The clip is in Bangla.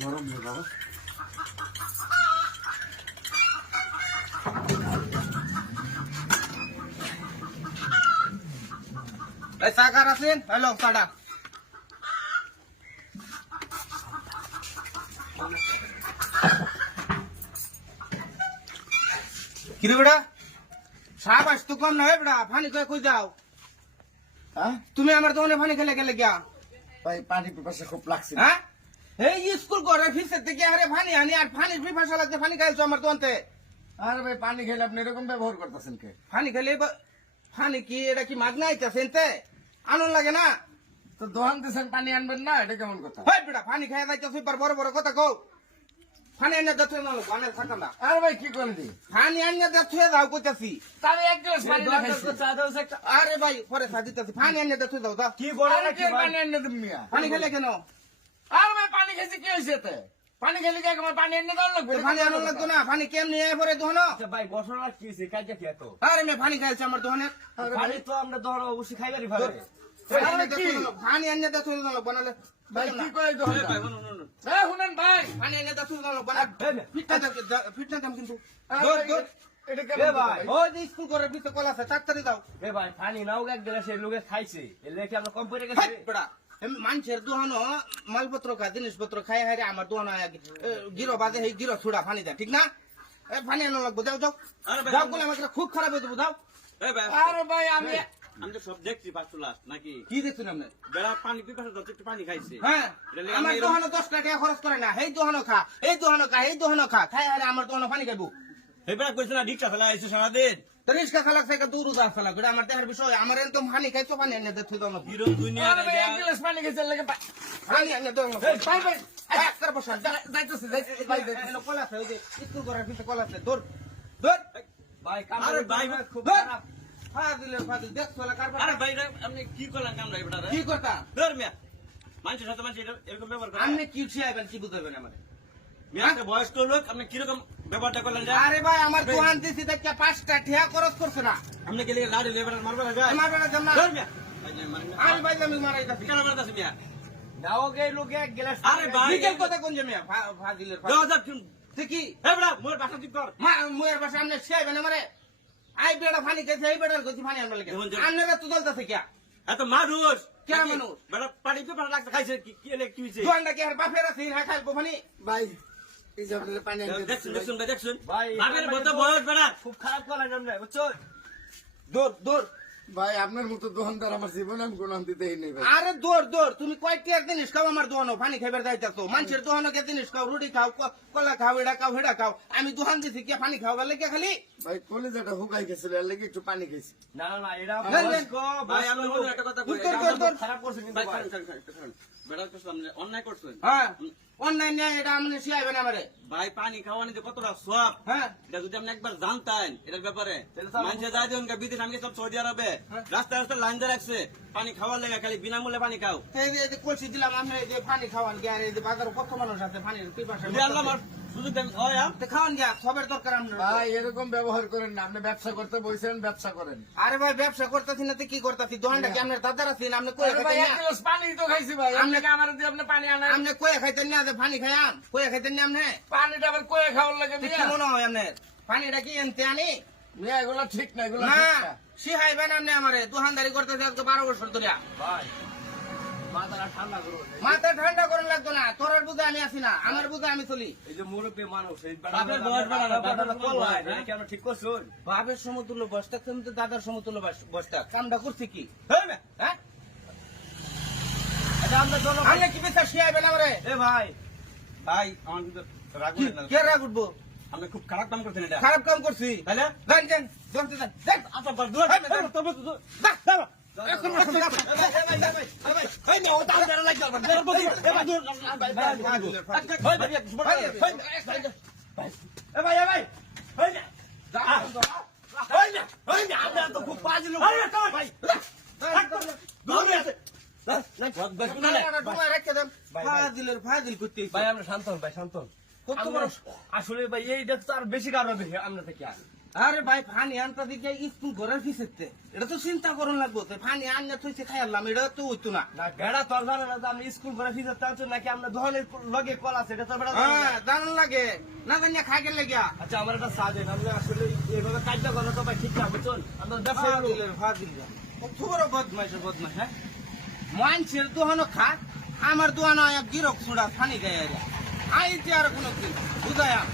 গরম রে বাবা এই সাকার আছেন হ্যালো সাডা কিরে বেটা সাবাস তো কম নয় বেটা ফানি কয়ে কই যাও হ্যাঁ তুমি আমার দোকানে ফানি খেলে গেলে গিয়া ভাই পানি পিপাসা খুব লাগছে। হ্যাঁ? এই স্কুল করে ফিসের থেকে আরে পানি আনি আর ফানির পিপাসা লাগছে পানি খাইছো আমার দোকানতে আরে ভাই পানি খেলে আপনি এরকম ব্যবহার করতেছেন কে? পানি খেলে পানি ফানি কি? এটা কি মাগনা আইতাছেন তে আনন্দ লাগে না? তো দোহান দিয়েছেন পানি আনবেন না? এটা কেমন কথা? হয় বেটা পানি খাই যাইতেছ বড় বড় কথা কও। ফানি আনিয়ে দে তুই নালো গানের থাকা না আরে ভাই কি করে দি ফানি আনিয়ে দে তুই যাও কইতাছি তাহলে এক গ্লাস পানি দেখাইছি আরে ভাই পরে সা দিতেছি ফানি আনিয়ে দে তুই যাও দা কি বড় কি পানি এনে দিন মিয়া ফানি খেলে কেন আরে ভাই পানি খেয়েছি কি হয়েছে এতে পানি খেলে কি আমার পানি এনে দেওয়ার লাগবে তো ফানি আনো লাগতো না ফানি কেমনি আয় পরে দোহন আচ্ছা ভাই বছর কি হয়েছে কাজে কি এত আরে মে ফানি খাইছে আমার দোহনে পানি তো আমরা ধরো অবশ্যই খাইবারই ভালো ফানি তুই যাও বানালে ভাই কি করে দোকান এ শুনেন ভাই। ফানি আনিয়ে দে তুই যাও বানা ফিটনা দাম ফিটনা দাম কিন্তু লোকে বেটা এম- মানুষের দোহান মালপত্র খা জিনিসপত্র খাই হারে আমার দোহান গিরো বাজে এই গিরো ছুড়া ফানি দা ঠিক না? ফানি আনো লাগবো যাও যাও। যাও বলে আমাকে খুব খারাপ হয়ে যাব যাও। আরে ভাই আমি আমি তো সব দেখছি লাখ নাকি? কি দেখছেন আপনি? বেড়া পানি পিপাসা তো একটু পানি খাইছে। হ্যাঁ আমার আমি দোহানো দশ টাকা খরচ করে না। এই দোহানো খা এই দোহানো খা এই দোহানো খা। খাই হারে আমার দোহানো পানি খাইবো। এই বেড়া কইছে না রিক্সা ফেলা আইছে সারাদিন। তো রিস্কা খালাক থেকে দূর উদাস খালাক এটা আমার দেহের বিষয়। আমার এত পানি খাইছো পানি এনে দে তুই দাও হিরো দুনিয়া আরে ভাই এক গ্লাস পানি খেয়েছে লাগে পানি এনে দাও ভাই ভাই একটা বসা যাইতেছে যাইতেছে ভাই যাইতেছে। এনে কল ওই যে স্কুল করার পিছনে কল আছে দৌড়। দৌড়। ভাই কাম আরে ভাই, খুব খারাপ। ফাদিলে ফাদিল দেখছ না কারবার আরে ভাই আপনি কি করলেন কামরা বেটা কি করতা ধর মিয়া মানুষের সাথে মানুষ এরকম ব্যবহার করে। আপনি কি শিয়াইবেন কি বুঝাবেন আমারে? মিয়া একটা বয়স্ক লোক আপনি কীরকম ব্যবহারটা করলেন? আরে ভাই আমার দোকান দিছি দেখে পাঁচটা ঠিয়া খরচ করছে না। আপনি লিগে লাড়ি লেবার মারবে না আমার বেলা জমা ধর মিয়া। না, না। আমি ভাই আমি মারাই দাছি কেন মারতাছে মিয়া? নাও গে লোকে এক গ্লাস আরে ভাই। বিকেল কথা কোন জমিয়া দাও দাও বেড়া মোর বাসা ঠিক কর। বাসা আমনে শিয়াইবেন আমারে? আই বেড়া ফানি গেছে এই বেড়ার গতি ফানি আনবার লাগে। আপনারা তো দলতাছে কিয়া এত মানুষ। নাকি? মানুষ? বেড়া পানি পিপাসা লাগতে খাইছে কি কি এলে কি হইছে? জোয়ানটা কি আর বাপের আছে হ্যাঁ খাইবো ফানি ভাই এই আপনাদের পানি দেখছুন দেখছুন ভাই। দেখছুন। ভাই, বাপের মতো বয়স বেড়া। খুব খারাপ আমরা বুঝছ? দূর দৌড় ভাই আপনার মতো দোকানদার আমার জীবনে আমি কোনো দিতেই নেই ভাই। আরে দৌড় দৌড় তুমি কয়টিয়ার জিনিস খাও আমার দোহানো পানি খাইবার যাইতাছো। মানুষের দোহানো কে জিনিস খাও? রুটি খাও কলা খাও এটা খাও হেডা খাও। আমি দোহান দিছি কে পানি খাও বলে কে খালি? ভাই কলেজাটা হুকাই গেছিল এর লাগি একটু পানি খেয়েছি না না এটা না। বয়স্ক, ভাই আমি একটা কথা খারাপ করছেন আপনি, অন্যায় করছেন। হ্যাঁ। অন্যায় ন্যায় এটা আমি না আমারে। ভাই পানি খাওয়ানি যে কতটা সব হ্যাঁ। এটা যদি আপনি একবার জানতেন এটার ব্যাপারে। মানুষে যায় যে বিদেশ আমি সব সৌদি আরবে হ্যাঁ। রাস্তা রাস্তা লাইন দিয়ে রাখছে পানি খাওয়ার লেগে খালি বিনামূল্যে পানি খাও। কলসি দিলাম আমি যে পানি খাওয়ান গিয়া আর এই যে বাজারে কত মানুষ আছে পানির পিপাসা আল্লাহ সুযোগ দেন হয় আম। তো খাওয়ান গিয়া সবের দরকার আমরা ভাই এরকম ব্যবহার করেন না। আপনি ব্যবসা করতে ব্যবসা করেন। আরে ভাই ব্যবসা করতেছি না কি করতেছি? দোহানটা কি আপনার দাদার আছেন আপনি কয়ে আরে ভাই এক গ্লাস পানি তো খাইছি ভাই। আপনি- আপনাকে আমার দিয়ে আপনি পানি আনেন? আপনি কয়ে খাইতেন না যে পানি খাইয়াম কয়ে খাইতেন না আপনি? পানিটা আবার কয়ে খাওয়ার লাগে তো কি মনে হয় আপনার? পানিটা কি এনতে আনি? মিয়া এগুলো ঠিক না এগুলো না ঠিক আপনি আমারে। দোকানদারি করতেছে আজকে বারো বছর ধরে ভাই মাথাটা ঠান্ডা করো। মাথা ঠান্ডা লাগতো না তোর বুঝে আমি আসি না আমার বুঝে আমি চলি। এই যে মুরব্বী মানুষ বাপের বয়স বাড়ানো, বাপের বয়স বয়স, ঠিক সমতুল্য বসতা তুমি তো দাদার সমতুল্য বস- বসতা কামটা করছি কি? হ্যাঁ আমরা কি বিচার শিহাইবেন আমারে? এ ভাই। ভাই আমার কিন্তু রাগ কি- কে রাগ উঠবো? আপনি খুব খারাপ কাম করছেন এটা। খারাপ কাম করছি। তাহলে যান যান যান যান। আচ্ছা এই। এই তো আসলে ভাই এইটা তো আর বেশি কারণ আমরা থেকে আর আরে ভাই ফানি আনতা দিকে স্কুল ঘরের ফিসেতে এটা তো চিন্তা করুন লাগবো। তো ফানি আনলে থইছে খাইলাম এটা তো হইতো না। না বেড়া তোর জানে না যে আমি স্কুল করে ফিজার টানছো নাকি আমরা দোকানের লগে কল আছে এটা তো বেড়া জানে। হ্যাঁ দারুণ লাগে। না জানিয়া খাই গেলে গিয়া। আচ্ছা আমার একটা সাজেন আমরা আসলে এইভাবে কার্য করা তো ভাই ঠিক না বুঝছেন আমরা ব্যবসা ফাজিল। কত বড় বদমাইশের বদমাইশ হ্যাঁ? মানুষের দোহানো খাক আমার দোহানো এক গিরক ছুড়া ফানি গায়ে আইতে আর কোনো দিন বুঝায়াম